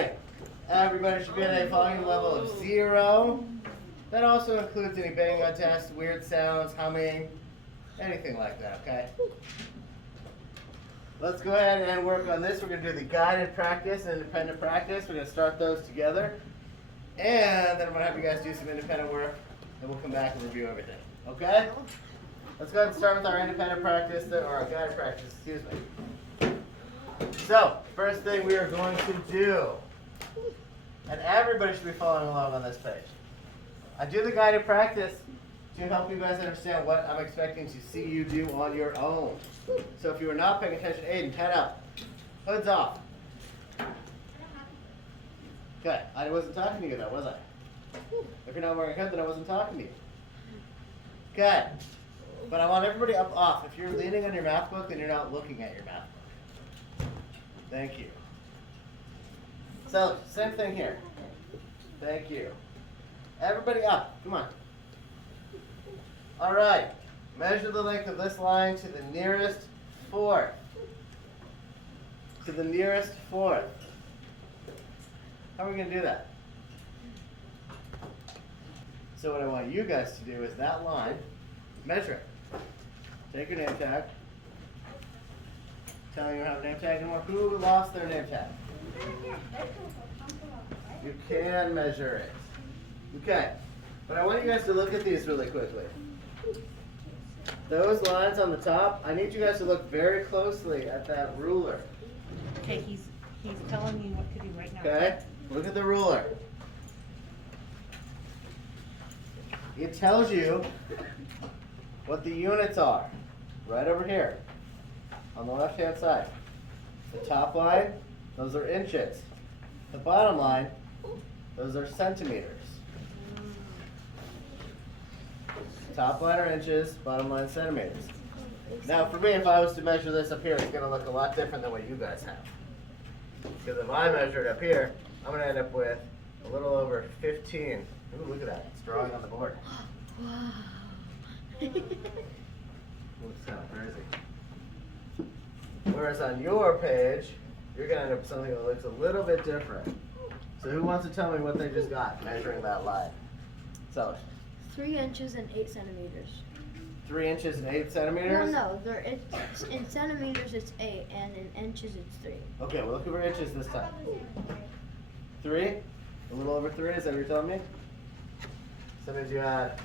right. Everybody should be at a volume level of 0. That also includes any banging on tests, weird sounds, humming, anything like that, okay? Let's go ahead and work on this. We're going to do the guided practice and independent practice. We're going to start those together. And then I'm going to have you guys do some independent work, and we'll come back and review everything. Okay? Let's go ahead and start with our independent practice, or our guided practice, excuse me. So, first thing we are going to do, and everybody should be following along on this page. I do the guided practice to help you guys understand what I'm expecting to see you do on your own. So if you are not paying attention, Aiden, head up. Hood's off. Okay, I wasn't talking to you though, was I? If you're not wearing a hood, then I wasn't talking to you. Okay, but I want everybody up off. If you're leaning on your math book, then you're not looking at your math book. Thank you. So, same thing here. Thank you. Everybody up, come on. All right, measure the length of this line to the nearest fourth. To the nearest fourth. How are we going to do that? So what I want you guys to do is that line, measure it. Take your name tag. Tell me you don't have a name tag anymore. Who lost their name tag? You can measure it. Okay, but I want you guys to look at these really quickly. Those lines on the top, I need you guys to look very closely at that ruler. Okay, he's telling me what to do right now. Okay, look at the ruler. It tells you what the units are, right over here, on the left-hand side. The top line, those are inches. The bottom line, those are centimeters. Top line are inches, bottom line centimeters. Now for me, if I was to measure this up here, it's going to look a lot different than what you guys have. Because if I measure it up here, I'm going to end up with a little over 15. Ooh, look at that. It's drawing on the board. Wow. Looks kind of crazy. Whereas on your page, you're going to end up with something that looks a little bit different. So who wants to tell me what they just got measuring that line? So 3 inches and 8 centimeters. 3 inches and 8 centimeters? No, it's in centimeters it's 8, and in inches it's 3. Okay, we'll look over inches this time. 3? A little over 3, is that what you're telling me? So that means you had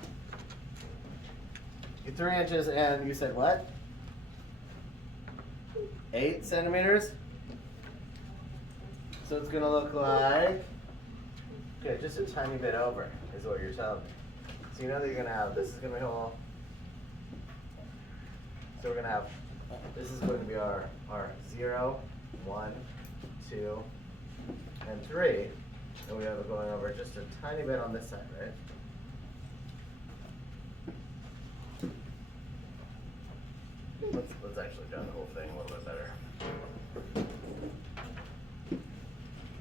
3 inches and you said what? 8 centimeters? So it's going to look like, okay, just a tiny bit over is what you're telling me. So you know that you're going to have, this is going to be whole. So we're going to have, this is going to be our 0, 1, 2, and 3. And we have it going over just a tiny bit on this side, right? Let's actually draw the whole thing a little bit better.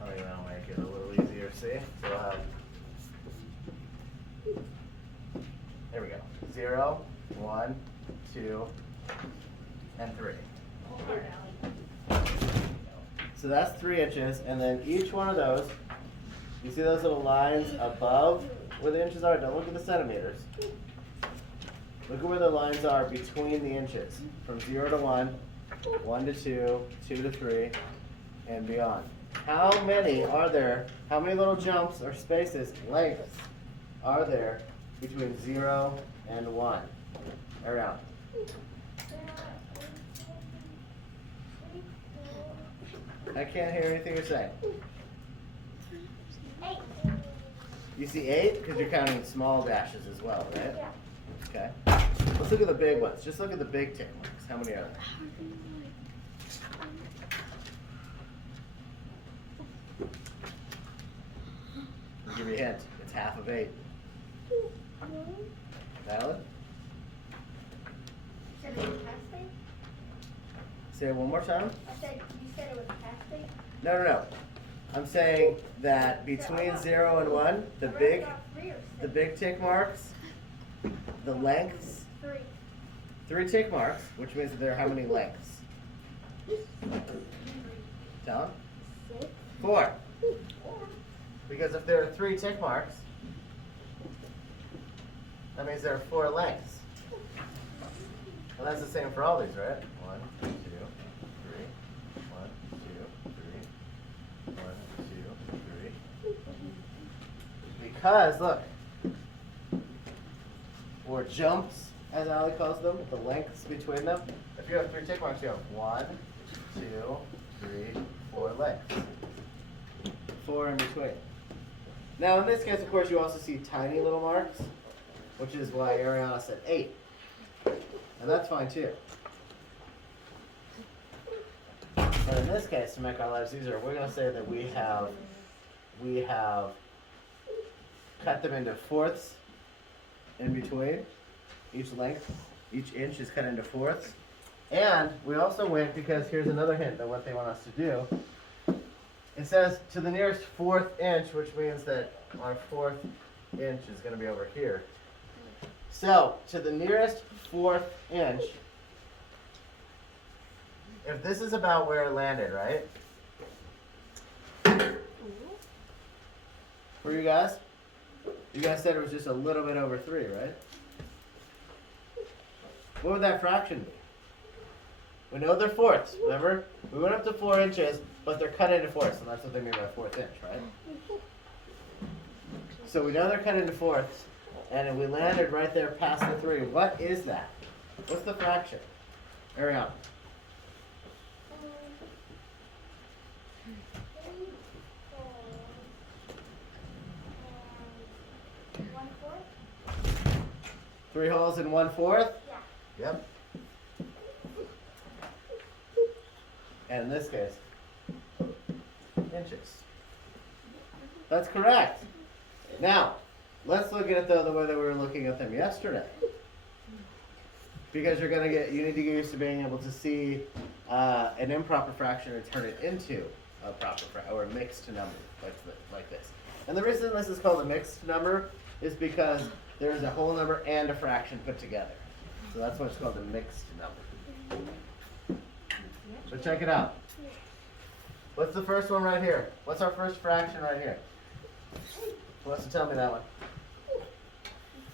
I think that'll make it a little easier to see. So we'll have, there we go. 0, 1, 2, and 3. So that's 3 inches, and then each one of those, you see those little lines above where the inches are? Don't look at the centimeters. Look at where the lines are between the inches, from 0 to 1, 1 to 2, 2 to 3, and beyond. How many are there, how many little jumps or spaces, lengths, are there between 0 and 1? Around. I can't hear anything you're saying. 8. You see 8? Because you're counting small dashes as well, right? Yeah. Okay. Let's look at the big ones. Just look at the big tick marks. How many are there? I'll give you a hint. It's half of 8. Valid? You said it was casting? Say it one more time. I said, you said it was casting? No. I'm saying that between 0 and 1, the big tick marks, the lengths, 3. 3 tick marks, which means that there are how many lengths? Tell them. 6. 4. Because if there are 3 tick marks, that means there are 4 lengths. And that's the same for all these, right? 1, 2, 3. 1, 2, 3. 1, 2, 3. Because, look, or jumps, as Ali calls them, the lengths between them. If you have 3 tick marks, you have 1, 2, 3, 4 lengths. 4 in between. Now, in this case, of course, you also see tiny little marks, which is why Ariana said 8. And that's fine too. But in this case, to make our lives easier, we're going to say that we have cut them into fourths in between. Each length, each inch is cut into fourths. And we also went, because here's another hint of what they want us to do. It says to the nearest 4th inch, which means that our 4th inch is going to be over here. So, to the nearest 4th inch, if this is about where it landed, right? For you guys? You guys said it was just a little bit over 3, right? What would that fraction be? We know they're fourths, remember? We went up to 4 inches, but they're cut into fourths, and that's what they mean by 4th inch, right? So we know they're cut into fourths, and if we landed right there past the 3, what is that? What's the fraction? Ariana. Three holes in 1/4? Yeah. Yep. And in this case, inches. That's correct. Now, let's look at it though the way that we were looking at them yesterday. Because you need to get used to being able to see an improper fraction and turn it into a proper or a mixed number like this. And the reason this is called a mixed number is because there's a whole number and a fraction put together. So that's why it's called a mixed number. So check it out. What's the first one right here? What's our first fraction right here? Who wants to tell me that one?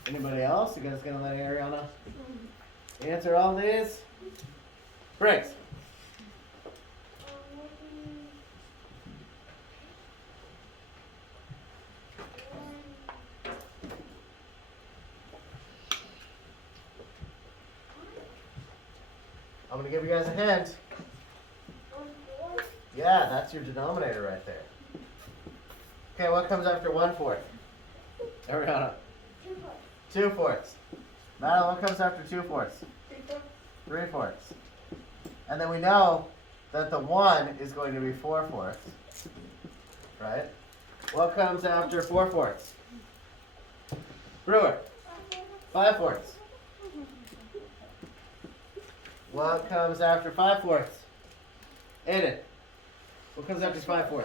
Anybody else? You guys gonna let Ariana answer all these? Briggs. I'm going to give you guys a hint. Yeah, that's your denominator right there. Okay, what comes after 1/4? Ariana. 2/4. Madeline, what comes after 2/4? 3/4. And then we know that the 1 is going to be 4/4. Right? What comes after 4/4? Brewer. 5/4. What comes after 5/4? Aiden. What comes after 5/4?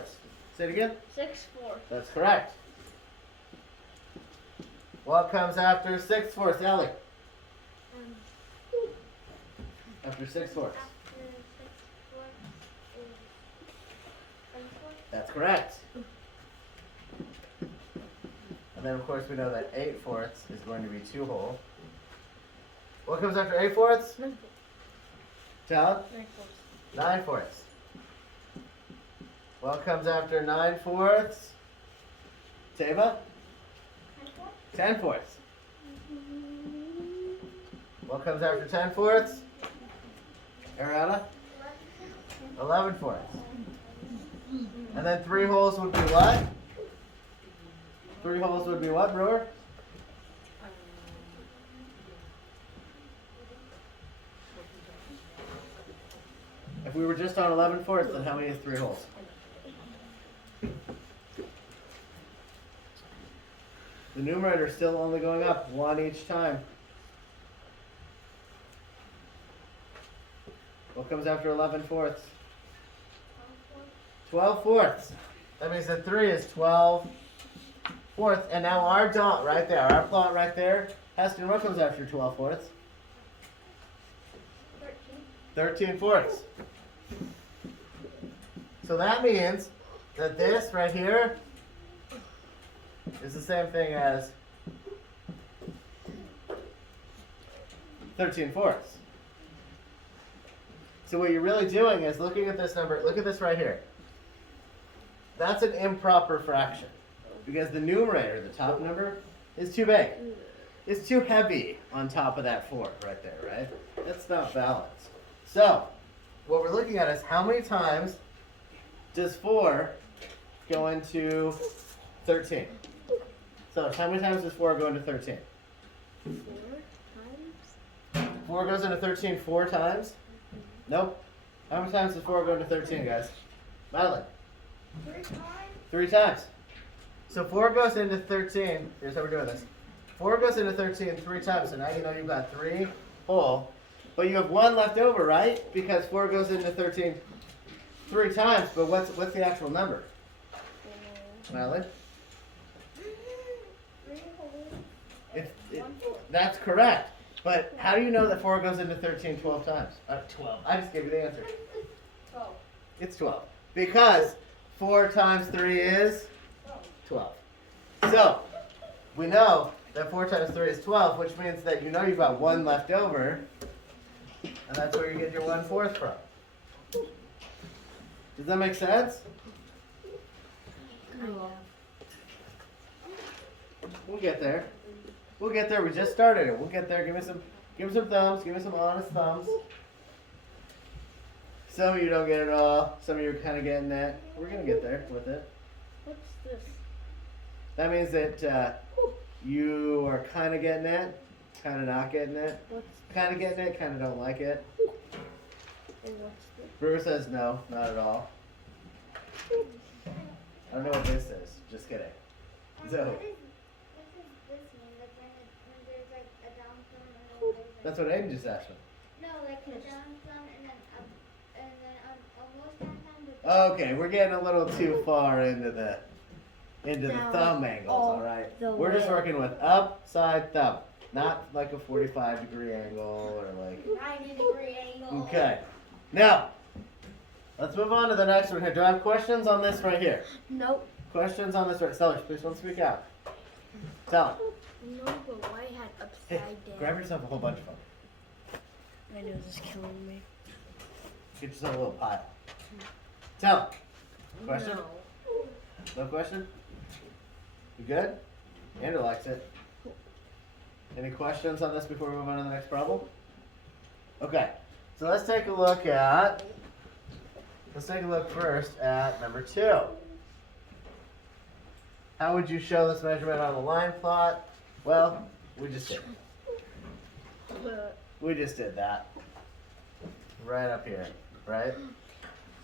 Say it again. 6/4. That's correct. What comes after 6/4? Ellie. After 6/4. That's correct. And then of course we know that 8/4 is going to be 2 whole. What comes after 8/4? Tell it. 9/4. What comes after 9/4? Tava? 10/4. What comes after 10/4? Ariana? 11/4. And then 3 holes would be what? 3 holes would be what, Brewer? If we were just on 11/4, then how many is 3 holes? The numerator is still only going up 1 each time. What comes after 11/4? 12/4. That means that 3 is 12/4. And now our dot right there, our plot right there, Heston, what comes after 12/4? 13/4. So that means that this right here is the same thing as 13/4. So what you're really doing is looking at this number, look at this right here. That's an improper fraction because the numerator, the top number, is too big. It's too heavy on top of that 4 right there, right? That's not balanced. So what we're looking at is how many times does 4 go into 13? So how many times does 4 go into 13? 4 times? 4 goes into 13 4 times? Nope. How many times does 4 go into 13, guys? Madeline? 3 times? 3 times. So 4 goes into 13. Here's how we're doing this. 4 goes into 13 3 times. So now you know you've got 3 whole. But you have 1 left over, right? Because 4 goes into 13 3 times. But what's the actual number? Madeline? 3 whole. It, 1/4. that's correct. But how do you know that 4 goes into 13 12 times? 12. I just gave you the answer. 12. It's 12. Because 4 times 3 is 12. So, we know that 4 times 3 is 12, which means that you know you've got 1 left over, and that's where you get your 1/4 from. Does that make sense? We'll get there. We'll get there. We just started it. We'll get there. Give me some thumbs. Give me some honest thumbs. Some of you don't get it all. Some of you are kind of getting it. We're going to get there with it. What's this? That means that you are kind of getting it, kind of not getting it, What's kind of getting it, kind of don't like it. and what's this? Brewer says no, not at all. I don't know what this is. Just kidding. So, What does this mean? Like when there's like a down thumb and a raise hand? that's what Aiden just asked me. No, like a down thumb and then up, and then almost down thumb. But Okay, we're getting a little too far into the Now, thumb angles, all alright? the We're just way. working with upside thumb. Not like a 45-degree angle or like 90-degree angle. okay. Now, let's move on to the next one here. Do I have questions on this right here? Nope. Questions on this right? Sellers, please don't speak out. Tell them. No, but why had Hey, upside down? grab yourself a whole bunch of them. I know this is killing me. Get yourself a little pile. Tell them. Question? No. No question? You good? Andrew likes it. Any questions on this before we move on to the next problem? Okay, so let's take a look first at number 2. How would you show this measurement on a line plot? Well, we just did. We just did that. Right up here, right?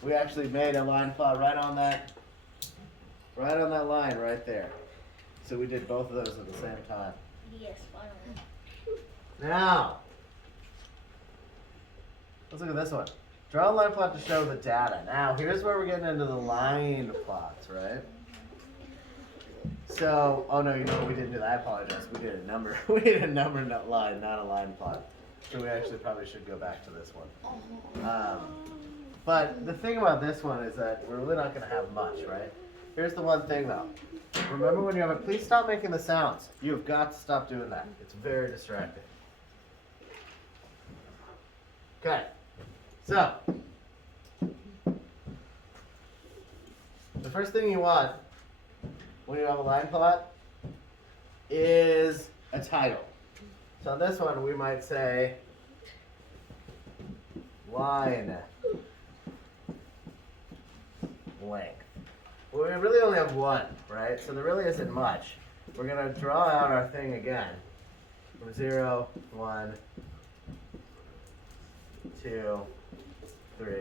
We actually made a line plot right on that line right there. So we did both of those at the same time. Yes, finally. Now, let's look at this one. Draw a line plot to show the data. Now, here's where we're getting into the line plots, right? So, oh no, you know what we didn't do that? I apologize. We did a number. We did a number line, not a line plot. So we actually probably should go back to this one. But the thing about this one is that we're really not going to have much, right? Here's the one thing though. Remember when you have it, please stop making the sounds. You've got to stop doing that. It's very distracting. Okay. So, the first thing you want when you have a line plot is a title. So on this one we might say line length. Well, we really only have one, right? So there really isn't much. We're going to draw out our thing again. From 0, 1, 2, 3,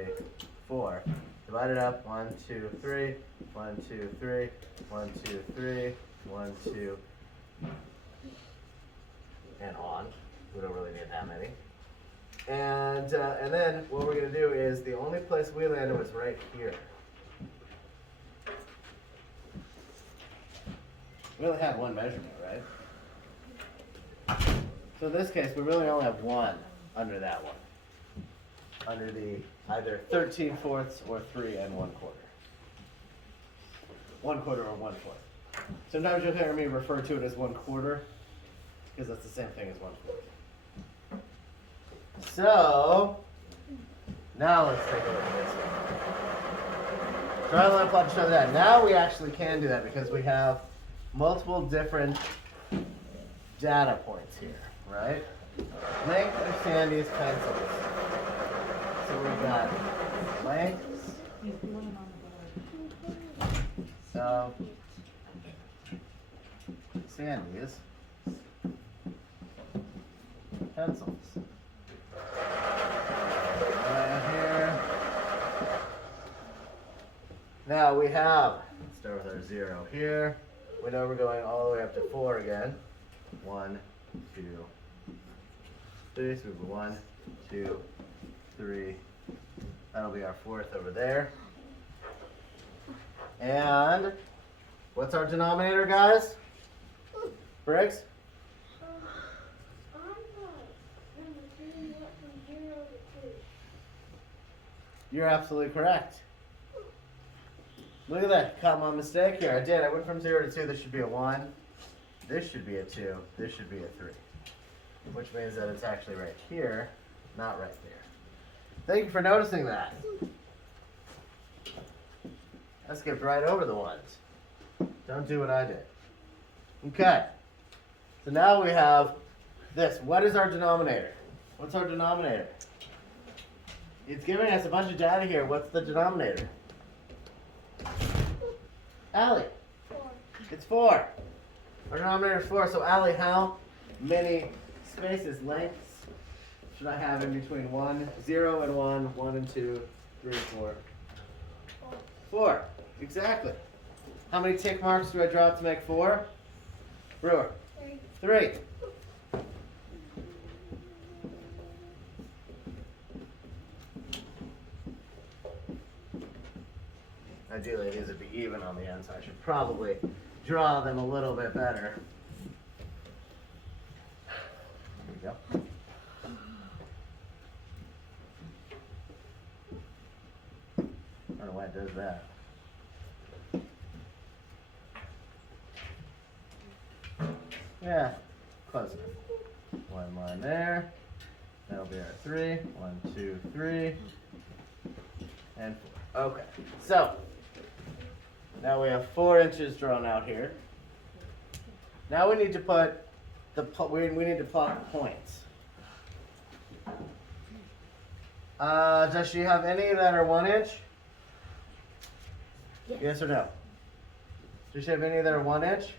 4. Divide it up. 1, 2, 3. 1, 2, 3. 1, 2, 3. 1, 2. And on. We don't really need that many. And then what we're going to do is the only place we landed was right here. We only had one measurement, right? So in this case, we really only have one under that one. Under the either 13/4 or 3 1/4. 1/4 or 1/4. Sometimes you'll hear me refer to it as 1/4 because that's the same thing as 1/4. So now let's take a look at this one. Try to plot to show that. Now we actually can do that because we have multiple different data points here, right? Length of Sandy's pencils. So we've got lengths He's doing it on the board. of Sandy's pencils. Right here. Now we have, let's start with our 0 here. We know we're going all the way up to 4 again. 1, 2, 3. So we go 1, 2, 3. That'll be our 4th over there. And what's our denominator, guys? Briggs? I'm not doing what from 0 to 2. You're absolutely correct. Look at that. Caught my mistake here. I did. I went from 0 to 2. This should be a 1. This should be a 2. This should be a 3. Which means that it's actually right here, not right there. Thank you for noticing that. I skipped right over the 1s. Don't do what I did. Okay. So now we have this. What is our denominator? What's our denominator? It's giving us a bunch of data here. What's the denominator? Allie. 4. It's 4. Our denominator is 4. So Allie, how many spaces, lengths, should I have in between 0 and 1, 1 and 2, 3 and 4? 4. Exactly. How many tick marks do I draw to make 4? Brewer. 3. Ideally, these would be even on the end, so I should probably draw them a little bit better. There we go. I don't know why it does that. Yeah, close enough. 1 line there. That'll be our 3. 1, 2, 3. And 4. Okay, so now we have 4 inches drawn out here. Now we need to put we need to plot the points. Does she have any that are 1 inch? Yes or no? Does she have any that are 1 inch?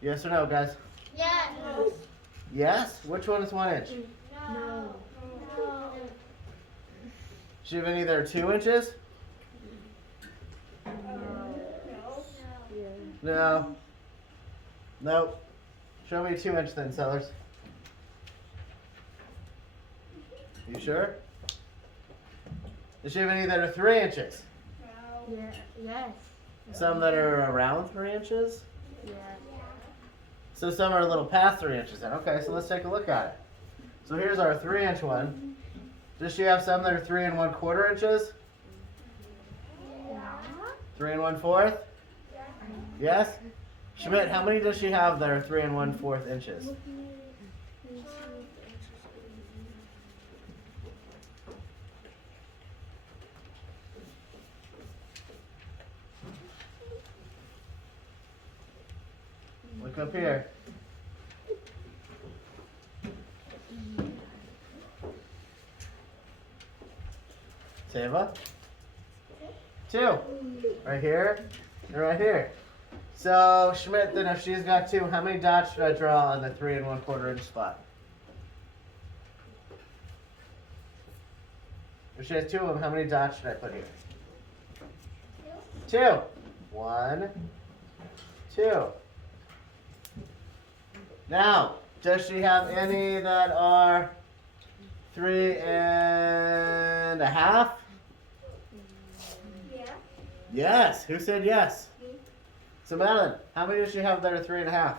Yes or no, guys? Yes. Yes? Which one is 1 inch? No. No. Does she have any that are 2 inches? No. Nope. Show me a 2 inch then, Sellers. You sure? Does she have any that are 3 inches? Yeah. Yes. Some that are around 3 inches? Yeah. So some are a little past 3 inches then. Okay, so let's take a look at it. So here's our 3 inch one. Does she have some that are 3 1/4 inches? 3 1/4? Yes? Schmidt, how many does she have that are 3 1/4 inches? Look up here. Seva? 2. Right here and right here. So Schmidt, then if she's got 2, how many dots should I draw on the 3 1/4 inch spot? If she has 2 of them, how many dots should I put here? 2. 1, 2. Now, does she have any that are 3 1/2? Yeah. Yes. Who said yes? So Madeline, how many does she have that are 3 1/2? 1.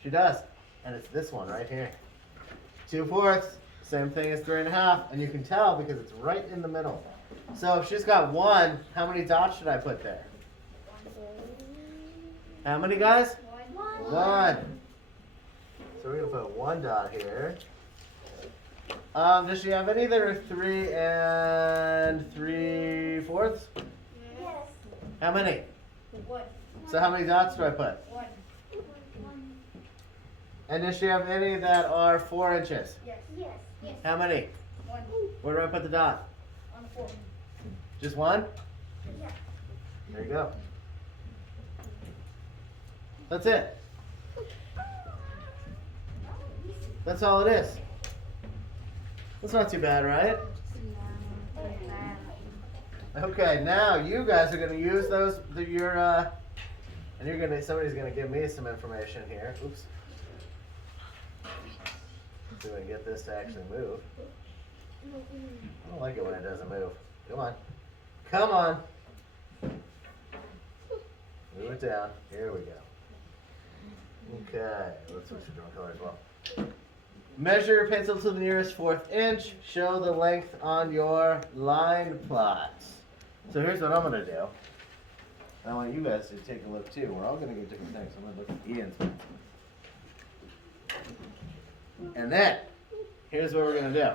She does. And it's this one right here. 2/4. Same thing as 3 1/2. And you can tell because it's right in the middle. So if she's got 1, how many dots should I put there? How many, guys? 1. So we're gonna put 1 dot here. Does she have any that are 3 3/4? Yes. How many? 1. So how many dots do I put? 1. And does she have any that are 4 inches? Yes. Yes. Yes. How many? 1. Where do I put the dot? On 4. Just 1? Yeah. There you go. That's it. That's all it is. That's not too bad, right? Okay, now you guys are gonna use those. And somebody's gonna give me some information here. Oops. So we can get this to actually move. I don't like it when it doesn't move. Come on. Come on. Move it down. Here we go. Okay, let's switch to different color as well. Measure your pencil to the nearest 1/4 inch. Show the length on your line plot. So here's what I'm gonna do. I want you guys to take a look too. We're all gonna get different things. I'm gonna look at Ian's pencil. And then, here's what we're gonna do.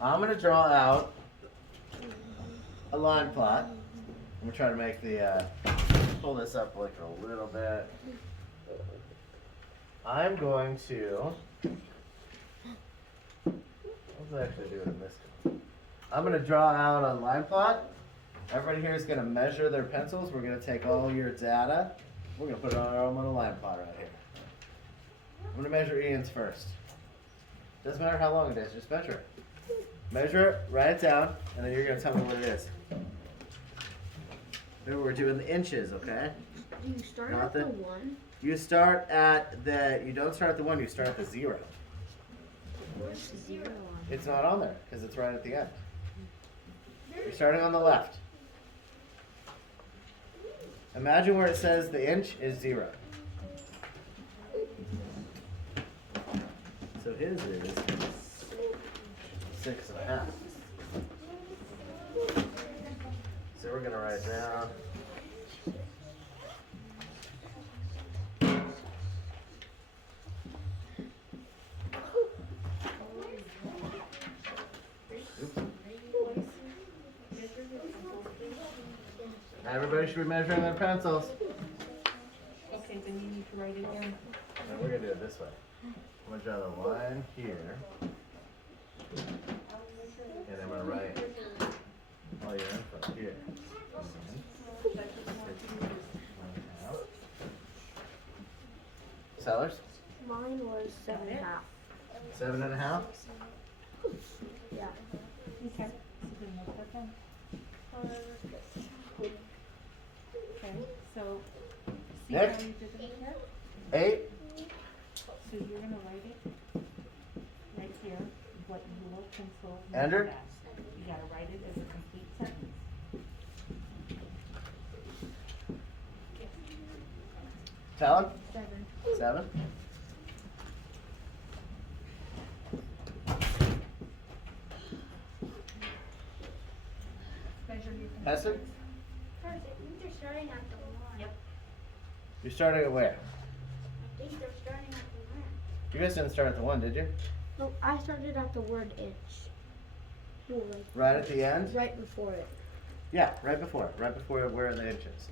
I'm gonna draw out a line plot. I'm gonna try to make the, pull this up like a little bit. I'm going to, let's actually do it in this one. I'm going to draw out a line plot. Everybody here is going to measure their pencils. We're going to take all your data. We're going to put it on our own little line plot right here. I'm going to measure Ian's first. Doesn't matter how long it is, just measure it. Measure it, write it down, and then you're going to tell me what it is. Remember, we're doing the inches, okay? You start Not at the 1. You start at the, you don't start at the 1, you start at the 0. Where's the 0 on? It's not on there, because it's right at the end. You're starting on the left. Imagine where it says the inch is 0. So his is 6.5. So we're gonna write down. Everybody should be measuring their pencils. Okay, then you need to write it down. And we're gonna do it this way. I'm gonna draw the line here. And I'm gonna write all your info here. Sellers? Mine was 7.5. 7.5? Yeah. Okay, so then note that down. Okay, so, see how Next. you did it here? 8? So you're gonna write it right here, what your pencil Enter. measured as. You gotta write it as a complete sentence. Talon? 7. 7? Measure your pencil. Hester? First, I think they're starting at the 1. Yep. You're starting at where? I think they're starting at the 1. You guys didn't start at the 1, did you? No, I started at the word inch. No, like Right at the end? right before it. Yeah, right before where the inch is.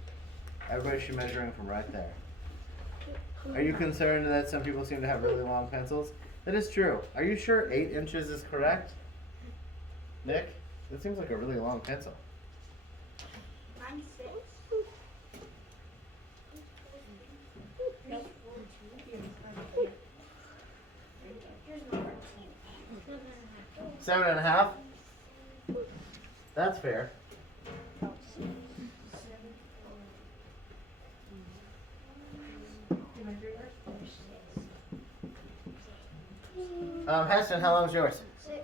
Everybody should be measuring from right there. Are you concerned that some people seem to have really long pencils? That is true. Are you sure 8 inches is correct? Nick? That seems like a really long pencil. Mine's 6. Here's my 14. 7.5? That's fair. Heston, how long is yours? 6.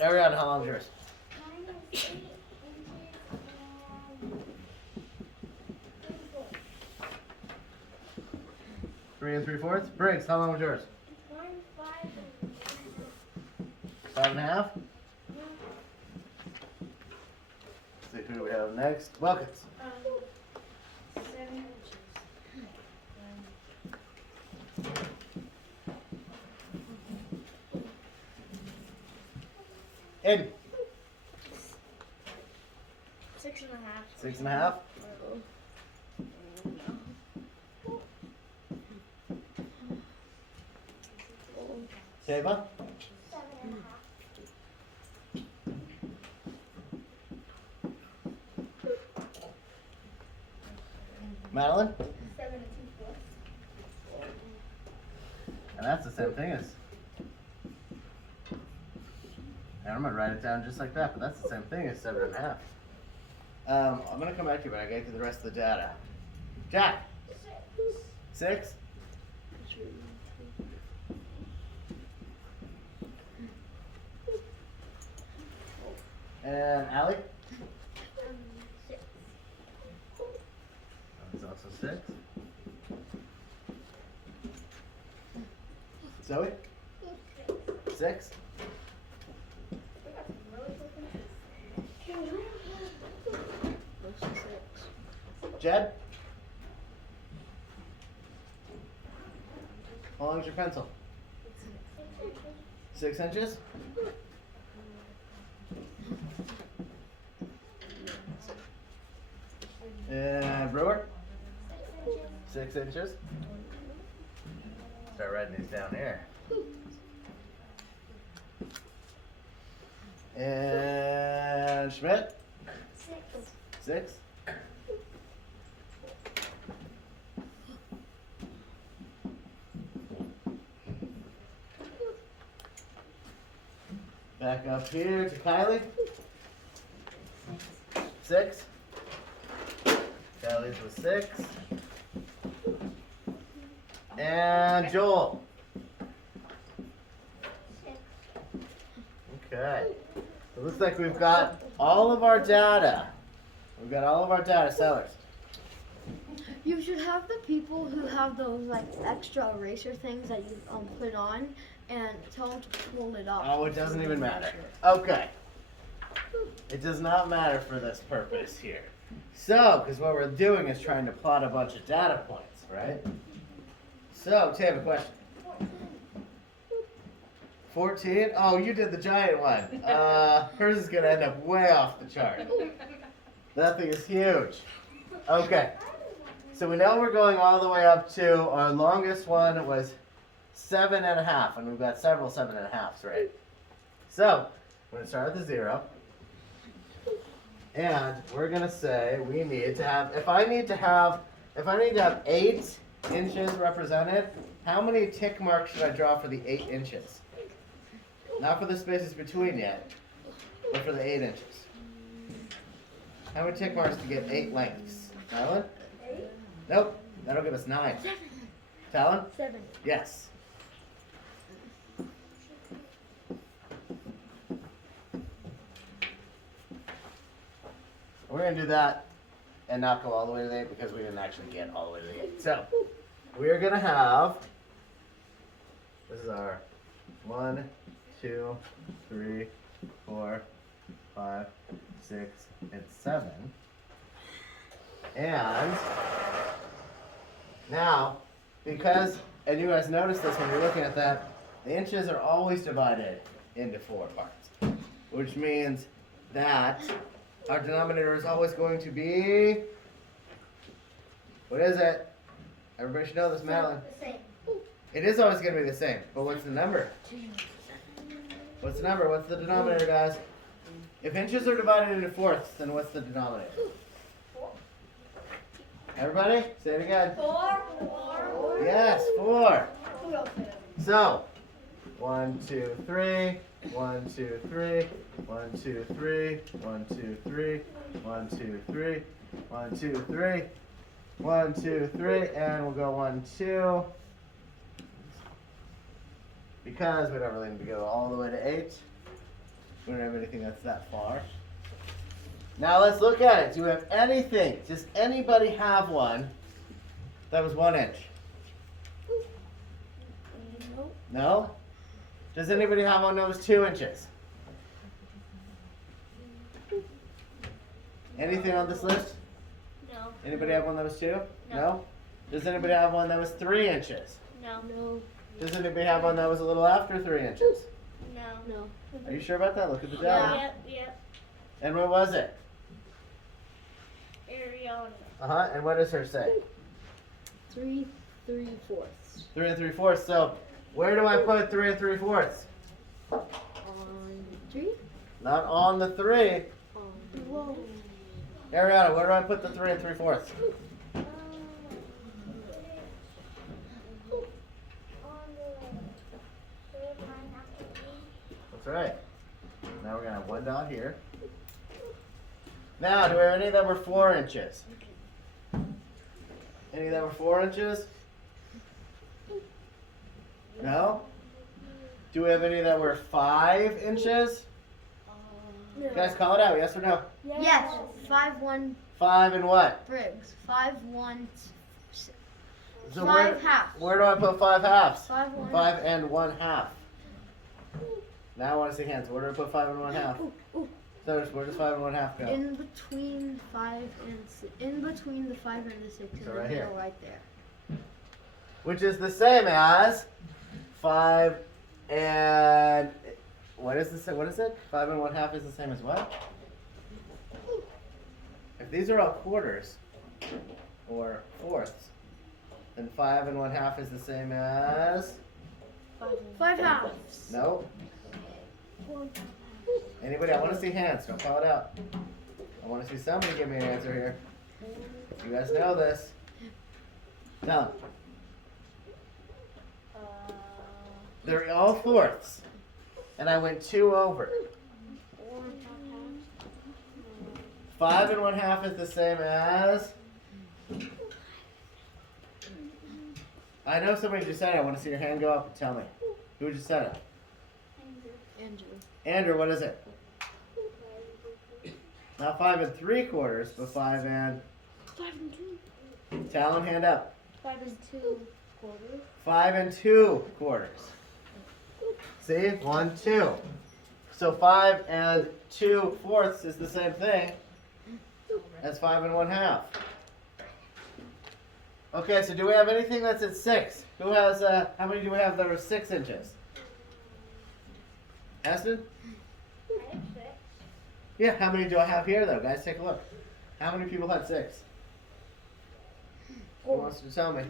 Ariana, how long is yours? Mine is 8 inches and 3 3/4? Briggs, how long was yours? 5.5? Let's see who we have next. Wilkins. 7 inches. Aiden. 6.5. 6.5? Tava? 7.5. Madeline? 7 2/4. And that's the same thing as. And I'm gonna write it down just like that, but that's the same thing as 7.5. I'm gonna come back to you when I get to the rest of the data. Jack? 6? And Allie? 6. That's also 6. Zoe? 6? Jed? How long is your pencil? 6 inches? And Brewer? 6 inches. Start writing these down here. And Schmidt? 6. Back up here to Kylie. 6. Kylie's was 6. And Joel. Okay. It looks like we've got all of our data. We've got all of our data sellers. You should have the people who have those like extra eraser things that you put on and tell them to pull it off. Oh, it doesn't even matter. Okay. It does not matter for this purpose here. So, because what we're doing is trying to plot a bunch of data points, right? So, Tay, I have a question. 14? Oh, you did the giant one. Hers is going to end up way off the chart. That thing is huge. Okay. So we know we're going all the way up to, our longest one was 7.5, and we've got several 7.5s, right? So, we're going to start with the 0. And we're going to say we need to have, if I need to have 8 inches represented, how many tick marks should I draw for the 8 inches? Not for the spaces between yet, but for the 8 inches. How many tick marks to get 8 lengths? Talon? 8. Nope, that'll give us 9. Talon? 7. Yes. We're going to do that and not go all the way to the 8 because we didn't actually get all the way to the 8. So, we're going to have, this is our 1, 2, 3, 4, 5, 6, and 7. And now, because, and you guys notice this when you're looking at that, the inches are always divided into 4 parts, which means that our denominator is always going to be, what is it? Everybody should know this, Madeline. The same. It is always going to be the same, but what's the number? What's the number? What's the denominator, guys? If inches are divided into fourths, then what's the denominator? 4. Everybody, say it again. 4. Yes, 4. Who else did it? So, 1, 2, 3, 1, 2, 3, 1, 2, 3, 1, 2, 3, 1, 2, 3, 1, 2, 3, 1, 2, 3, and we'll go 1, 2. Because we don't really need to go all the way to 8. We don't have anything that's that far. Now let's look at it. Do we have anything? Does anybody have one that was 1 inch? Nope. No? Does anybody have one that was 2 inches? Anything on this list? No. Anybody have one that was 2? No. Does anybody have one that was 3 inches? No. No. Does anybody have one that was a little after 3 inches? No. No. Are you sure about that? Look at the Yeah. data. Yep. And what was it? Ariana. And what does her say? 3 3/4. 3 3/4. So where do I put 3 3/4? On 3. Not on the 3. Whoa. Ariana, where do I put the 3 3/4? That's right. Now we're gonna have 1 dot here. Now, do we have any that were 4 inches? Any that were 4 inches? No? Do we have any that were 5 inches? Guys, call it out, yes or no? Yes. 5 1 5 and what? Briggs. 5 1 So 5 halves. where do I put 5 halves? 5 1. 5 and 1 half. Now I want to see hands. Where do I put 5 and 1 half? Ooh. So where does 5 and 1 half go? In between 5 and 6. In between the 5 and the 6. So and right the here. middle right there. Which is the same as 5 and what is this? What is it? 5 and 1 half is the same as what? If these are all quarters or fourths, then 5 and 1 half is the same as 5 halves. no. Anybody? I want to see hands. Don't call it out. I want to see somebody give me an answer here. You guys know this. Tell them. They're all fourths. And I went 2 over. 5 and 1 half is the same as. I know somebody just said it. I want to see your hand go up and tell me. Who just said it? Andrew. Andrew, what is it? Not 5 and 3/4, but 5 and. 5 and 2. Talon, hand up. 5 and 2 quarters. 5 and 2/4. See? 1, 2. So 5 and 2/4 is the same thing as 5 and 1 half. Okay, so do we have anything that's at 6? Who has, how many do we have that are 6 inches? Aston? Yeah, how many do I have here though? Guys, take a look. How many people had 6? Who wants to tell me?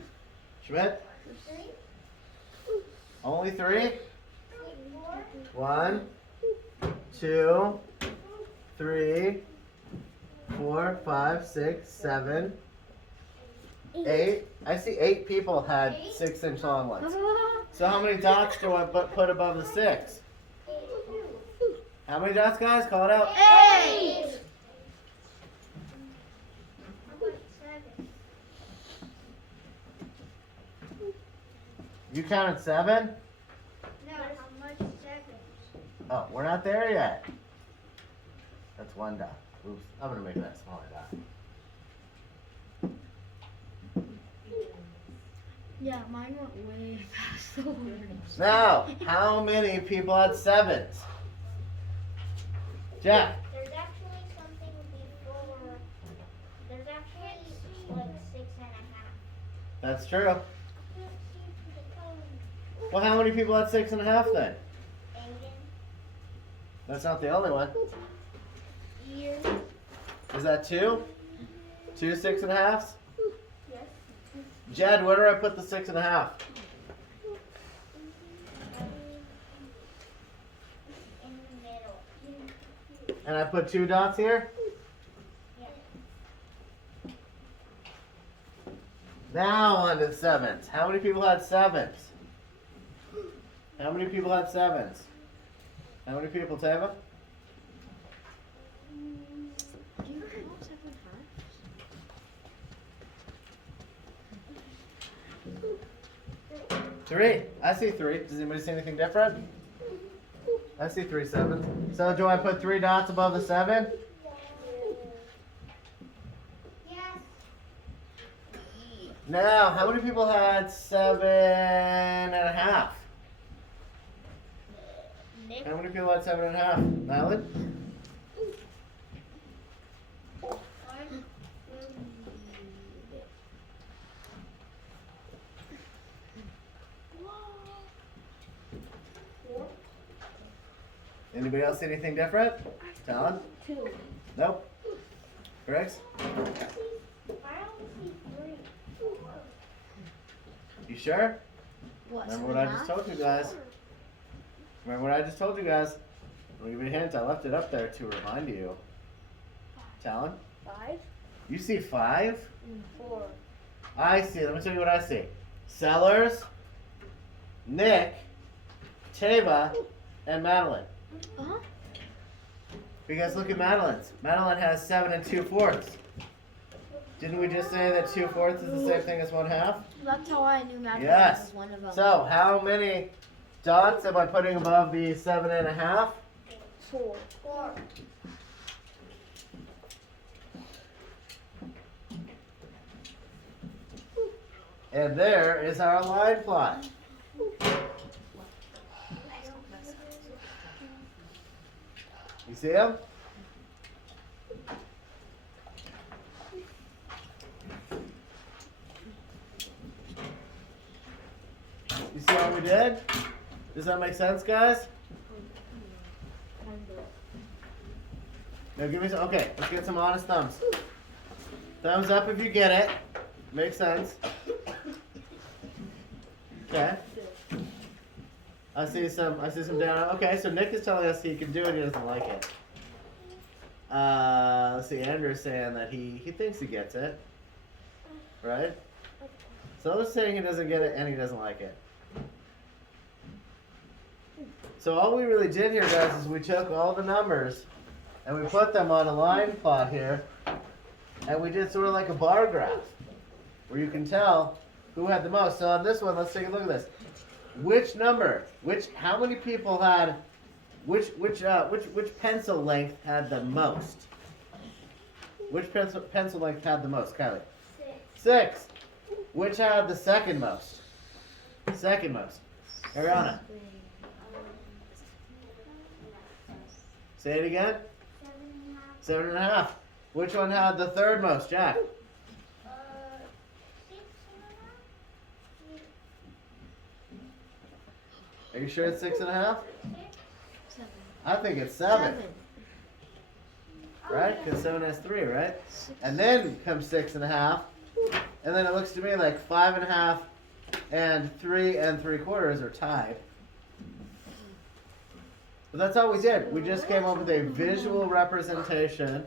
Schmidt? Only 3? 1, 2, 3, 4, 5, 6, 7, 8. I see 8 people had 6-inch long ones. So how many dots do I put above the 6? How many dots, guys? Call it out. 8. You counted 7? No, how much 7? Oh, we're not there yet. That's 1 dot. Oops, I'm gonna make that smaller dot. Yeah, mine went way past the words. Now, how many people had 7s? Jack. There's actually something before. There's actually like 6.5. That's true. Well, how many people had 6.5 then? Aiden. That's not the only one. Year. Is that 2? 2 6.5s? Yes. Jed, where do I put the 6.5? In the middle. And I put 2 dots here? Yeah. Now on to 7s. How many people had 7s? How many people had 7s? How many people, Tava? Do you have 7 halves? 3. I see 3. Does anybody see anything different? I see 3 7s. So do I put 3 dots above the 7? Yes. Now, how many people had 7.5? Nick. How many people had 7.5? Madeline? Anybody else see anything different? Talon? 2. Nope. Griggs? I only see 3. You sure? What? Remember what I just 7.5? told you guys? Remember what I just told you guys? I'll give you a hint. I left it up there to remind you. Talon? 5? You see 5? 4. I see. Let me tell you what I see. Sellers, Nick, Tava, and Madeline. Uh-huh. Because look at Madeline's. Madeline has 7 2/4. Didn't we just say that 2/4 is the same thing as 1/2? That's how I knew Madeline Yes. was one of them. So how many dots am I putting above the 7.5? 4. 4. And there is our line plot. You see them? You see what we did? Does that make sense, guys? Now give me some. Okay, let's get some honest thumbs. Thumbs up if you get it. Makes sense. Okay. I see some down. Okay, so Nick is telling us he can do it, he doesn't like it. Let's see, Andrew's saying that he thinks he gets it. Right? So let's say he doesn't get it and he doesn't like it. So all we really did here, guys, is we took all the numbers and we put them on a line plot here, and we did sort of like a bar graph where you can tell who had the most. So on this one, let's take a look at this. Which number? How many people had? Which pencil length had the most? Which pencil length had the most, Kylie? 6. Which had the second most? Second most. Ariana. Say it again. 7.5. 7.5. Which one had the third most, Jack? 6.5. Are you sure it's 6.5? 7. I think it's 7. Right? Because 7 has 3, right? And then comes 6.5. And then it looks to me like 5.5 and 3 3/4 are tied. But that's all we did. We just came up with a visual representation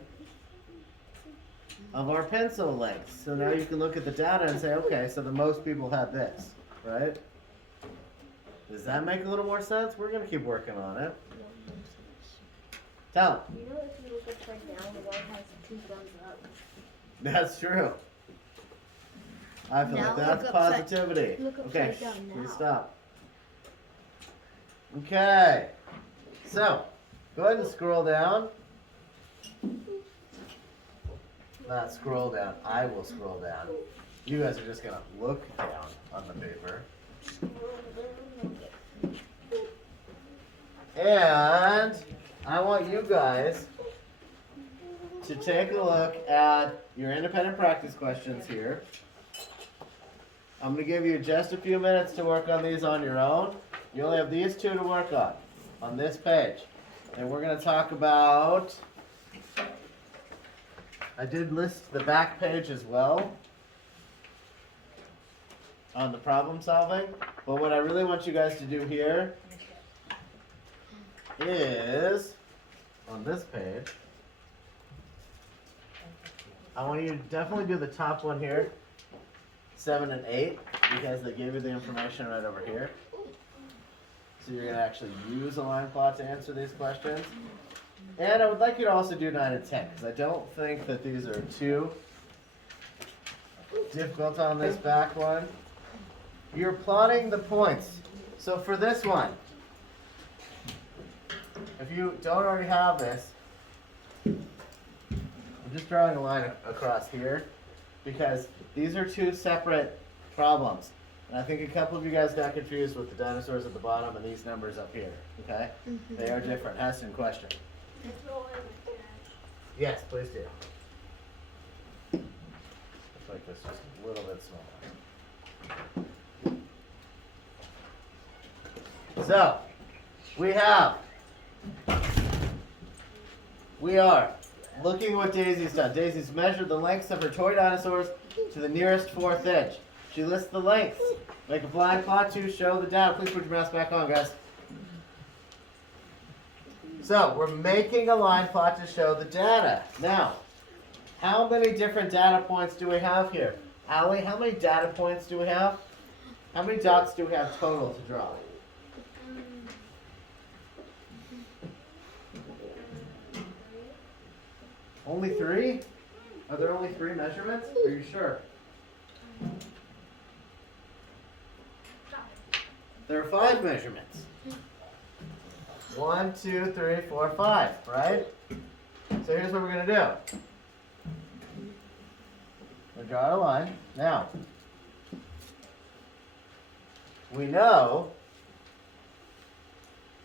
of our pencil lengths. So now you can look at the data and say, okay, so the most people had this, right? Does that make a little more sense? We're going to keep working on it. Tell 'em. You know, if you look upside down, the one has 2 thumbs up. That's true. I feel Now like that's look upside- positivity. look upside Okay, down please now. stop. Okay. So, go ahead and scroll down. Not scroll down. I will scroll down. You guys are just going to look down on the paper. And I want you guys to take a look at your independent practice questions here. I'm going to give you just a few minutes to work on these on your own. You only have these 2 to work on this page. And we're going to talk about, I did list the back page as well on the problem solving. But what I really want you guys to do here is, on this page, I want you to definitely do the top one here, 7 and 8, because they gave you the information right over here. So you're going to actually use a line plot to answer these questions. And I would like you to also do 9 and 10, because I don't think that these are too difficult on this back one. You're plotting the points. So for this one, if you don't already have this, I'm just drawing a line across here because these are 2 separate problems. And I think a couple of you guys got confused with the dinosaurs at the bottom and these numbers up here, okay? They are different. Heston, question. Yes, please do. Looks like this is a little bit smaller. So, we are looking at what Daisy's done. Daisy's measured the lengths of her toy dinosaurs to the nearest 4th inch. She lists the lengths. Make a blind plot to show the data. Please put your mouse back on, guys. So, we're making a line plot to show the data. Now, how many different data points do we have here? Allie, how many data points do we have? How many dots do we have total to draw? Only 3? Are there only 3 measurements? Are you sure? There are 5 measurements. 1, 2, 3, 4, 5, right? So here's what we're going to do. We'll draw a line. Now, we know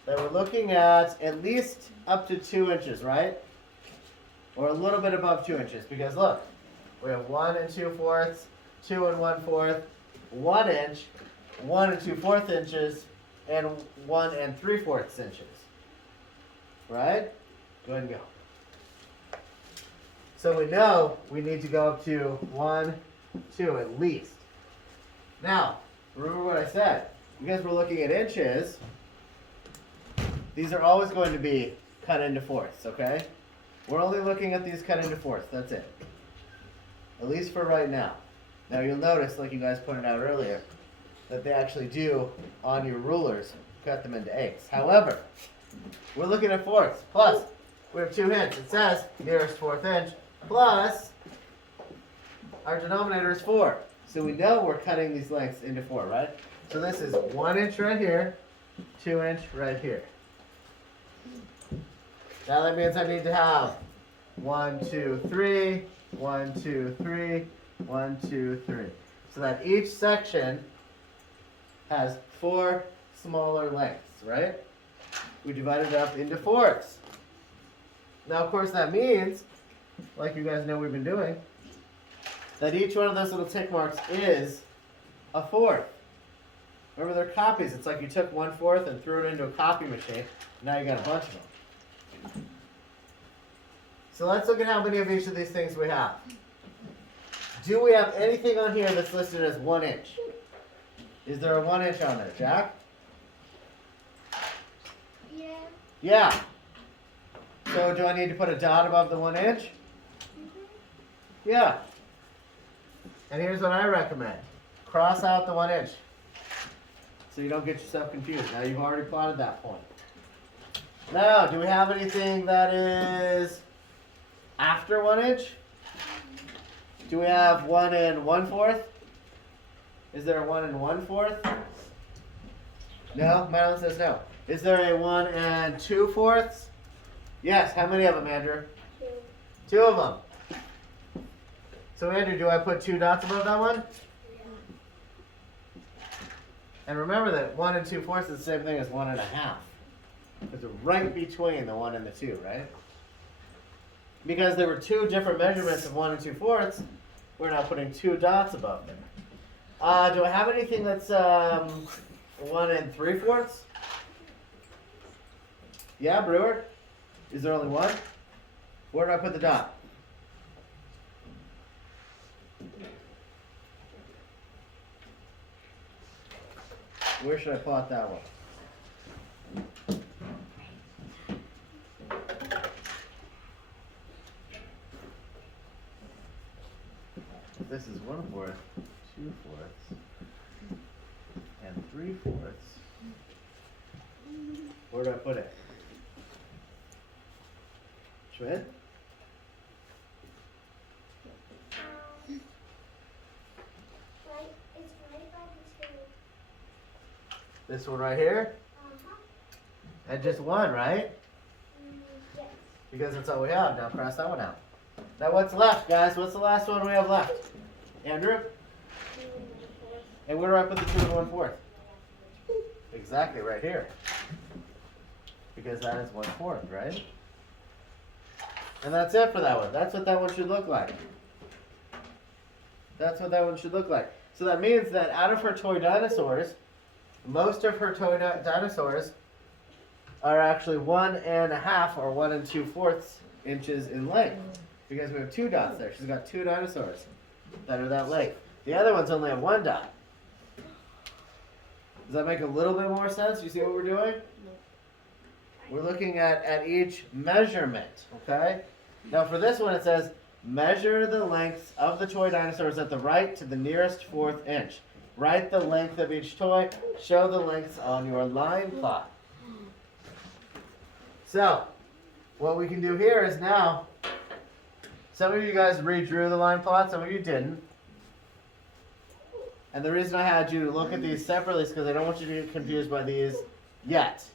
that we're looking at least up to 2 inches, right? Or a little bit above 2 inches, because look, we have 1 2/4, 2 1/4, 1 inch, 1 2/4 inches, and 1 3/4 inches. Right? Go ahead and go. So we know we need to go up to 1, 2 at least. Now, remember what I said. Because we're looking at inches, these are always going to be cut into fourths, okay? We're only looking at these cut into fourths, that's it. At least for right now. Now you'll notice, like you guys pointed out earlier, that they actually do, on your rulers, cut them into eighths. However, we're looking at fourths. Plus, we have 2 hints. It says nearest 4th inch, plus our denominator is 4. So we know we're cutting these lengths into 4, right? So this is 1 inch right here, 2 inch right here. Now that means I need to have 1, 2, 3, 1, 2, 3, 1, 2, 3. So that each section has 4 smaller lengths, right? We divided it up into fourths. Now, of course, that means, like you guys know we've been doing, that each one of those little tick marks is a fourth. Remember, they're copies. It's like you took 1/4 and threw it into a copy machine. Now you got a bunch of them. So let's look at how many of each of these things we have. Do we have anything on here that's listed as 1 inch? Is there a 1 inch on there, Jack? Yeah. Yeah. So do I need to put a dot above the 1 inch? Yeah. And here's what I recommend. Cross out the 1 inch. So you don't get yourself confused. Now you've already plotted that point. Now, do we have anything that is after 1 inch? Do we have 1 1/4? Is there a 1 1/4? No? Madeline says no. Is there a 1 2/4? Yes. How many of them, Andrew? 2. 2 of them. So Andrew, do I put 2 dots above that one? Yeah. And remember that 1 2/4 is the same thing as 1 1/2. It's right between the 1 and the 2, right? Because there were 2 different measurements of 1 2/4, we're now putting 2 dots above them. Do I have anything that's 1 3/4? Yeah, Brewer? Is there only 1? Where do I put the dot? Where should I plot that one? This is 1/4, 2/4, and 3/4. Where do I put it? Schmidt? Right, it's right by the 2. This one right here? Uh-huh. And just 1, right? Yes. Because that's all we have. Now cross that one out. Now what's left, guys? What's the last one we have left? Andrew? 2 1/4. And where do I put the 2 and 1/4? Exactly, right here. Because that is 1/4, right? And that's it for that one. That's what that one should look like. That's what that one should look like. So that means that out of her toy dinosaurs, most of her toy dinosaurs are actually 1.5 or 1 2/4 inches in length. Because we have 2 dots there. She's got 2 dinosaurs that are that length. The other ones only have 1 dot. Does that make a little bit more sense? You see what we're doing? We're looking at each measurement, okay? Now for this one it says, measure the lengths of the toy dinosaurs at the right to the nearest 1/4 inch. Write the length of each toy. Show the lengths on your line plot. So, what we can do here is now, some of you guys redrew the line plot, some of you didn't. And the reason I had you look at these separately is because I don't want you to get confused by these yet.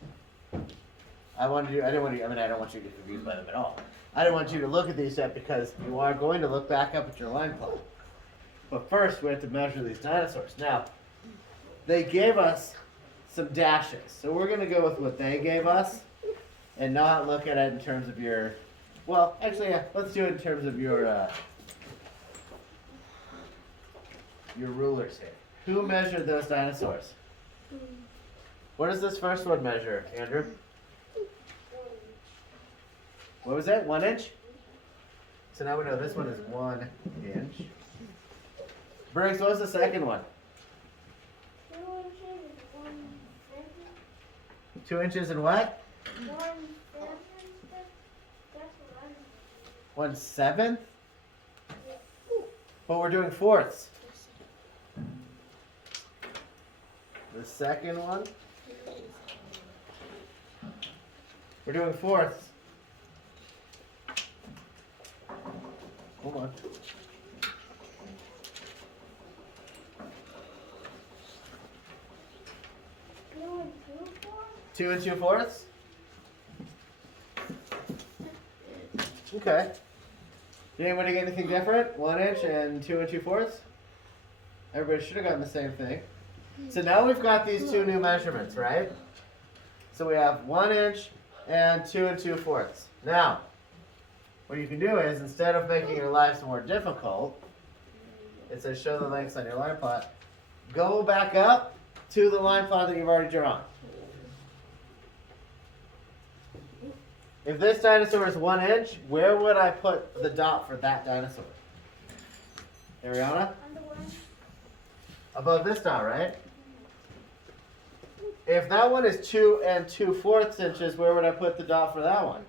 I don't want you to get confused by them at all. I don't want you to look at these yet because you are going to look back up at your line plot. But first, we have to measure these dinosaurs. Now, they gave us some dashes. So we're going to go with what they gave us and not look at it in terms of your, well, actually, yeah, let's do it in terms of your rulers here. Who measured those dinosaurs? What does this first one measure, Andrew? What was that? 1 inch? So now we know this one is 1 inch. Briggs, what was the second one? 2 inches is 1/7. 2 inches and what? 1/7. That's what I'm. 1/7? But we're doing fourths. The second one? We're doing fourths. Hold on. Two and 2/4? Okay. Did anybody get anything different? 1 inch and 2 and 2/4? Everybody should have gotten the same thing. So now we've got these 2 new measurements, right? So we have 1 inch and 2 and 2/4. Now, what you can do is, instead of making your lives more difficult, it says show the lengths on your line plot. Go back up to the line plot that you've already drawn. If this dinosaur is 1 inch, where would I put the dot for that dinosaur? Ariana? On the one. Above this dot, right? If that one is 2 and 2/4 inches, where would I put the dot for that one?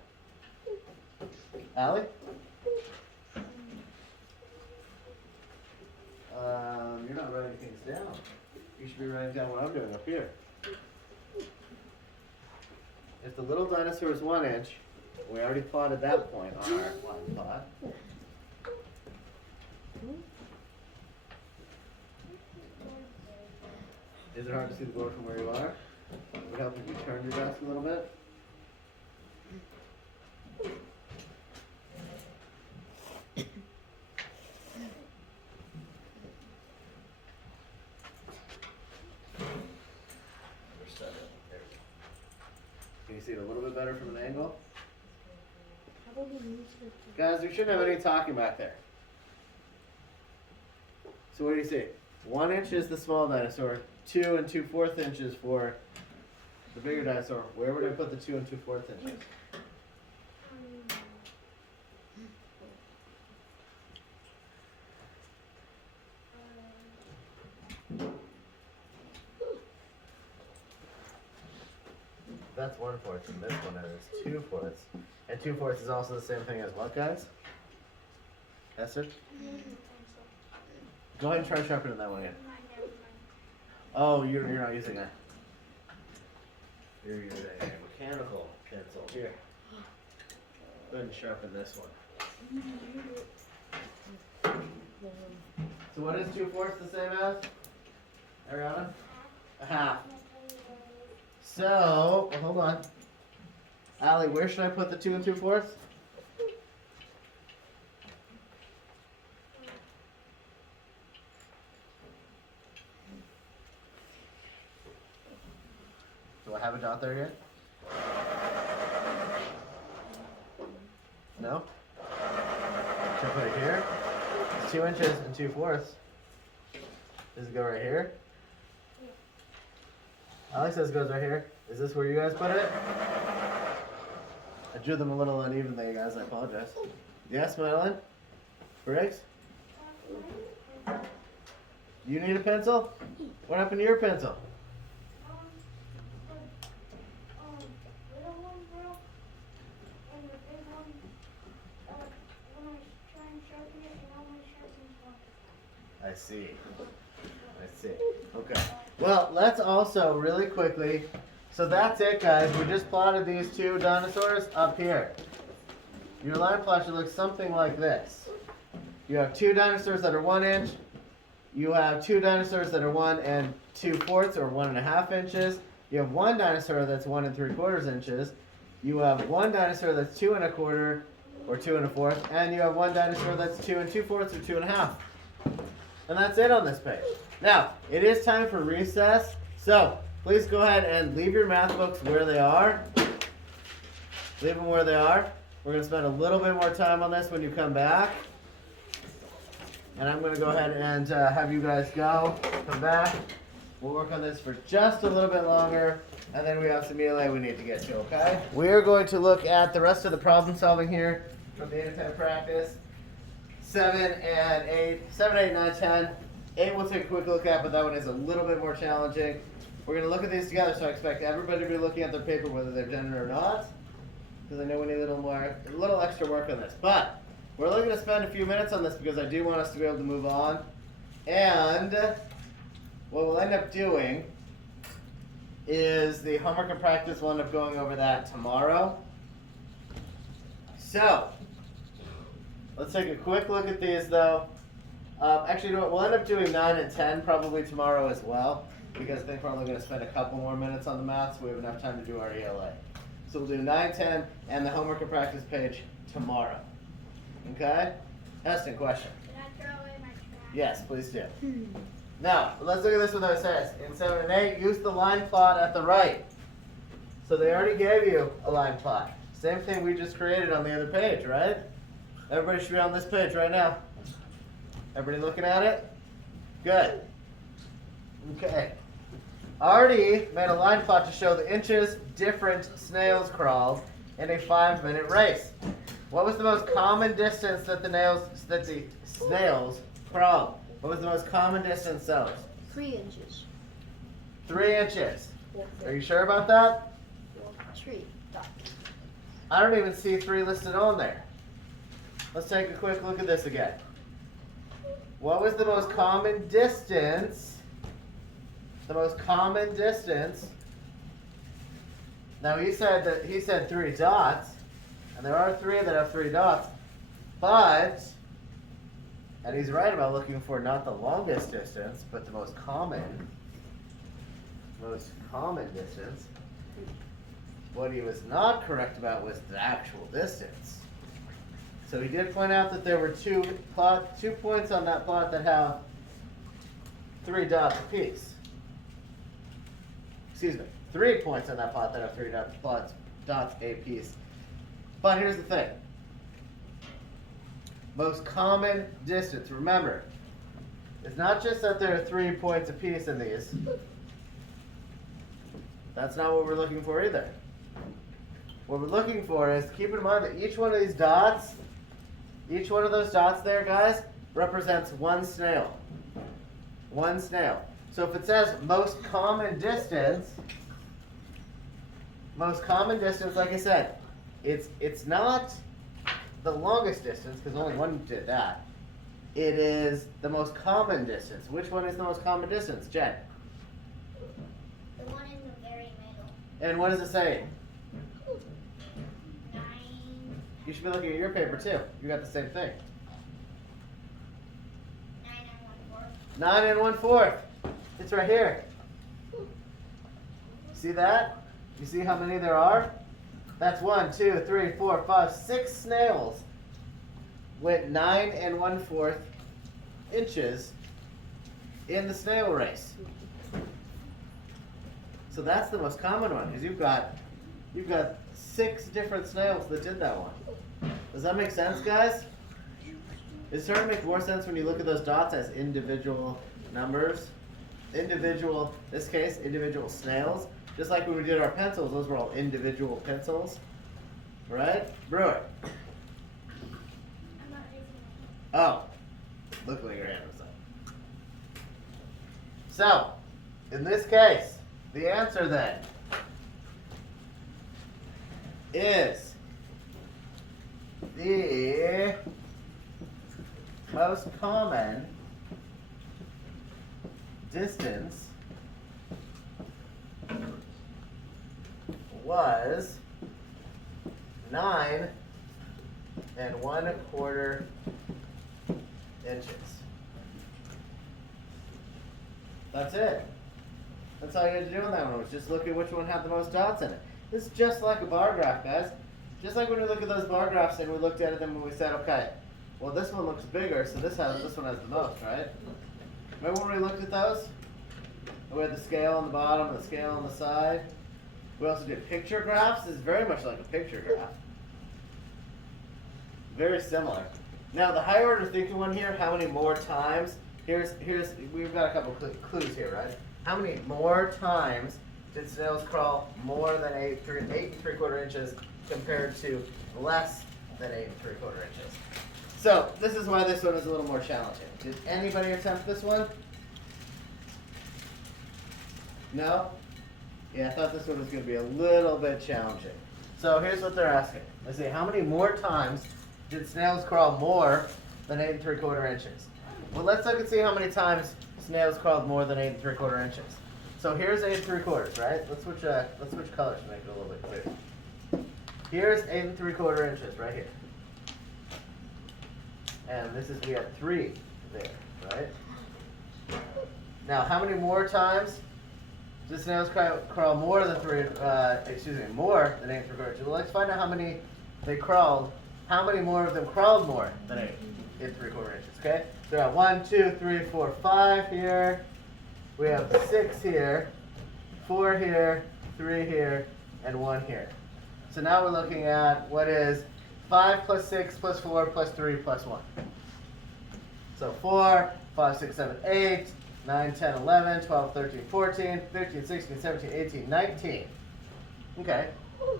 Allie? You're not writing things down. You should be writing down what I'm doing up here. If the little dinosaur is 1 inch, we already plotted that point on our line plot. Is it hard to see the board from where you are? Would it help if you turned your desk a little bit? Can you see it a little bit better from an angle? Guys, we shouldn't have any talking back there. So what do you see? 1 inch is the small dinosaur, 2 and 2/4 inches for the bigger dinosaur. Where would I put the 2 and 2/4 inches? That's 1/4, and this one is 2/4. And 2/4 is also the same thing as what, guys? Esther? Go ahead and try sharpening that one again. Oh, you're not using a. You're using a mechanical pencil. Here. Go ahead and sharpen this one. So what is 2/4 the same as? Ariana? A half. So, hold on. Allie, where should I put the 2 and 2/4? dot there yet? No? Should I put it here? It's 2 inches and 2/4. Does it go right here? Alex says it goes right here. Is this where you guys put it? I drew them a little unevenly, guys. I apologize. Yes, Madeline? Briggs? You need a pencil? What happened to your pencil? Little one broke, and the big one, when I try and sharpen it, it only sharpens one. I see. I see. Okay. Well, let's also really quickly. So that's it, guys. We just plotted these 2 dinosaurs up here. Your line plot should look something like this. You have 2 dinosaurs that are 1 inch. You have 2 dinosaurs that are 1 2/4 or 1.5 inches. You have 1 dinosaur that's 1 3/4 inches. You have 1 dinosaur that's 2 1/4 or 2 1/4, and you have 1 dinosaur that's 2 2/4 or 2 1/2. And that's it on this page. Now, it is time for recess, so please go ahead and leave your math books where they are. Leave them where they are. We're going to spend a little bit more time on this when you come back. And I'm going to go ahead and have you guys come back. We'll work on this for just a little bit longer, and then we have some ELA we need to get to, okay? We are going to look at the rest of the problem solving here from the 8 and 10 practice. 7 and 8, 7, 8, 9, 10. 8 we'll take a quick look at, but that one is a little bit more challenging. We're going to look at these together, so I expect everybody to be looking at their paper whether they've done it or not, because I know we need a little extra work on this. But we're only going to spend a few minutes on this because I do want us to be able to move on. And what we'll end up doing is the homework and practice. We'll end up going over that tomorrow. So let's take a quick look at these, though. Actually, you know what? We'll end up doing 9 and 10 probably tomorrow as well, because I think we're only going to spend a couple more minutes on the math, so we have enough time to do our ELA. So we'll do 9, 10, and the homework and practice page tomorrow. Okay? Testing question. Can I throw away my trash? Yes, please do. Now, let's look at this one that it says. In 7 and 8, use the line plot at the right. So they already gave you a line plot. Same thing we just created on the other page, right? Everybody should be on this page right now. Everybody looking at it? Good. Okay. Already made a line plot to show the inches different snails crawled in a 5-minute race. What was the most common distance that the snails crawled? What was the most common distance those? 3 inches. 3 inches. Are you sure about that? 3 dots. I don't even see 3 listed on there. Let's take a quick look at this again. What was the most common distance? The most common distance. Now he said 3 dots, and there are 3 that have 3 dots, but, and he's right about looking for not the longest distance, but the most common distance. What he was not correct about was the actual distance. So he did point out that there were 2 points on that plot that have 3 dots apiece. Excuse me, 3 points on that plot that have 3 dots apiece. But here's the thing. Most common distance, remember, it's not just that there are 3 points apiece in these. That's not what we're looking for either. What we're looking for is, keep in mind that each one of these dots, each one of those dots there, guys, represents 1 snail. 1 snail. So if it says most common distance, like I said, it's not the longest distance, because only one did that. It is the most common distance. Which one is the most common distance, Jen? The one in the very middle. And what does it say? 9. You should be looking at your paper too. You got the same thing. 9 and 1/4. 9 1/4. It's right here. See that? You see how many there are? That's 1, 2, 3, 4, 5, 6 snails went 9 1/4 inches in the snail race. So that's the most common one, because you've got 6 different snails that did that one. Does that make sense, guys? It's starting to make more sense when you look at those dots as individual numbers. Individual, in this case, individual snails. Just like when we did our pencils, those were all individual pencils. Right? Brewer. I'm not raising it. Oh. Look like your hand was up. So, in this case, the answer then is the most common distance was 9 1/4 inches. That's it. That's all you had to do on that one, was just look at which one had the most dots in it. This is just like a bar graph, guys. Just like when we look at those bar graphs and we looked at them and we said, okay, well this one looks bigger, so this one has the most, right? Remember when we looked at those? We had the scale on the bottom and the scale on the side. We also did picture graphs. This is very much like a picture graph. Very similar. Now the higher order thinking one here, how many more times? We've got a couple clues here, right? How many more times did snails crawl more than 8 3/4 inches compared to less than 8 3/4 inches? So this is why this one is a little more challenging. Did anybody attempt this one? No? Yeah, I thought this one was going to be a little bit challenging. So here's what they're asking. They say, how many more times did snails crawl more than 8 3/4 inches? Well, let's look and see how many times snails crawled more than 8 3/4 inches. So here's 8 3/4, right? Let's switch colors to make it a little bit clearer. Here's 8 3/4 inches right here. And we had 3 there, right? Now, how many more times did snails crawl more than 8 3/4 inches? Well, let's find out how many they crawled. How many more of them crawled more than 8 3/4 inches? Okay, so we have 1, 2, 3, 4, 5 here. We have 6 here, 4 here, 3 here, and 1 here. So now we're looking at what is 5 plus 6 plus 4 plus 3 plus 1. So 4, 5, 6, 7, 8, 9, 10, 11, 12, 13, 14, 15, 16, 17, 18, 19. Okay,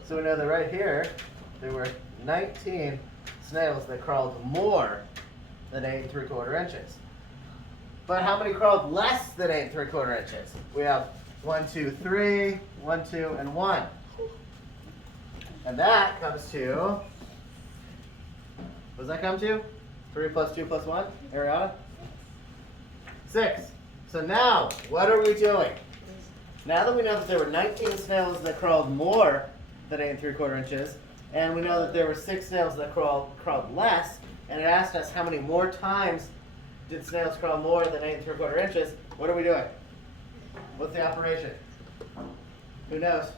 so we know that right here, there were 19 snails that crawled more than 8 3/4 inches. But how many crawled less than 8 3/4 inches? We have 1, 2, 3, 1, 2, and 1. And that comes to, what does that come to? 3 plus 2 plus 1, Ariana? 6. So now, what are we doing? Now that we know that there were 19 snails that crawled more than 8 3/4 inches, and we know that there were 6 snails that crawled less, and it asked us how many more times did snails crawl more than 8 3/4 inches, what are we doing? What's the operation? Who knows?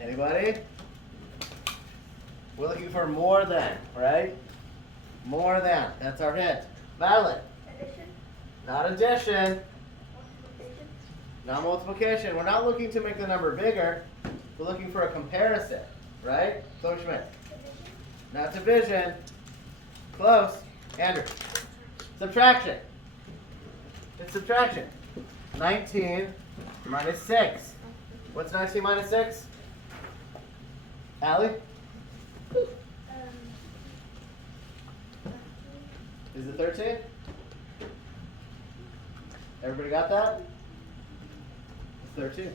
Anybody? We're looking for more than, right? More than. That's our hint. Madeline? Addition, Not addition. multiplication, Not multiplication. We're not looking to make the number bigger. We're looking for a comparison, right? Chloe Schmidt. division, Not division. Close. Andrew. Subtraction. It's subtraction. 19 minus 6. What's 19 minus 6? Allie? Is it 13? Everybody got that? It's 13.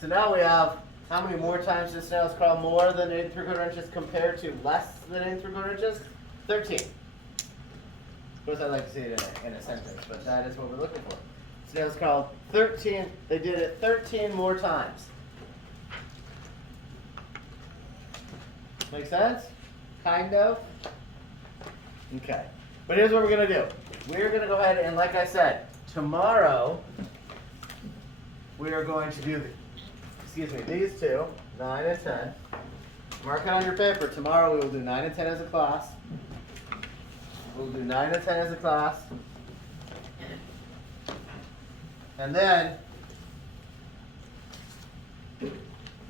So now we have how many more times did snails crawl more than 8 3/4 inches compared to less than 8 3/4 inches? 13. Of course, I'd like to see it in a sentence, but that is what we're looking for. Snails crawled 13. They did it 13 more times. Make sense? Kind of? Okay. But here's what we're going to do. We're going to go ahead and, like I said, tomorrow we are going to do these two, 9 and 10. Mark it on your paper. Tomorrow we will do 9 and 10 as a class. We'll do 9 and 10 as a class. And then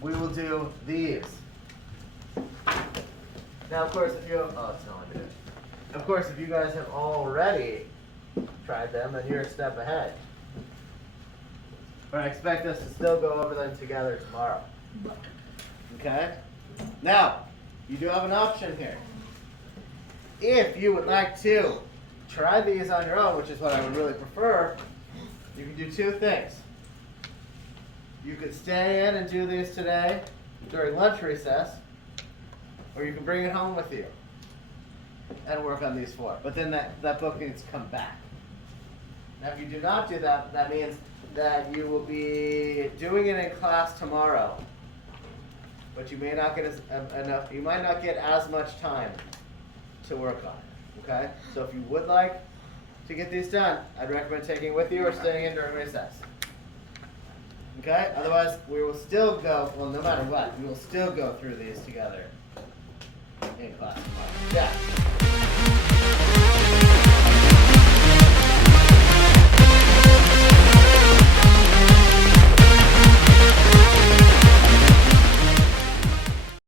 we will do these. Now, of course, if you it's not let me do it. Of course, if you guys have already tried them, then you're a step ahead. But I expect us to still go over them together tomorrow. Okay? Now, you do have an option here. If you would like to try these on your own, which is what I would really prefer, you can do two things. You could stay in and do these today during lunch recess, or you can bring it home with you and work on these four. But then that book needs to come back. Now, if you do not do that, that means that you will be doing it in class tomorrow, but you may not get enough. You might not get as much time to work on it. Okay? So if you would like to get these done, I'd recommend taking it with you or staying in during recess. Okay? Otherwise, we will still go. Well, no matter what, we will still go through these together in class tomorrow. Yeah.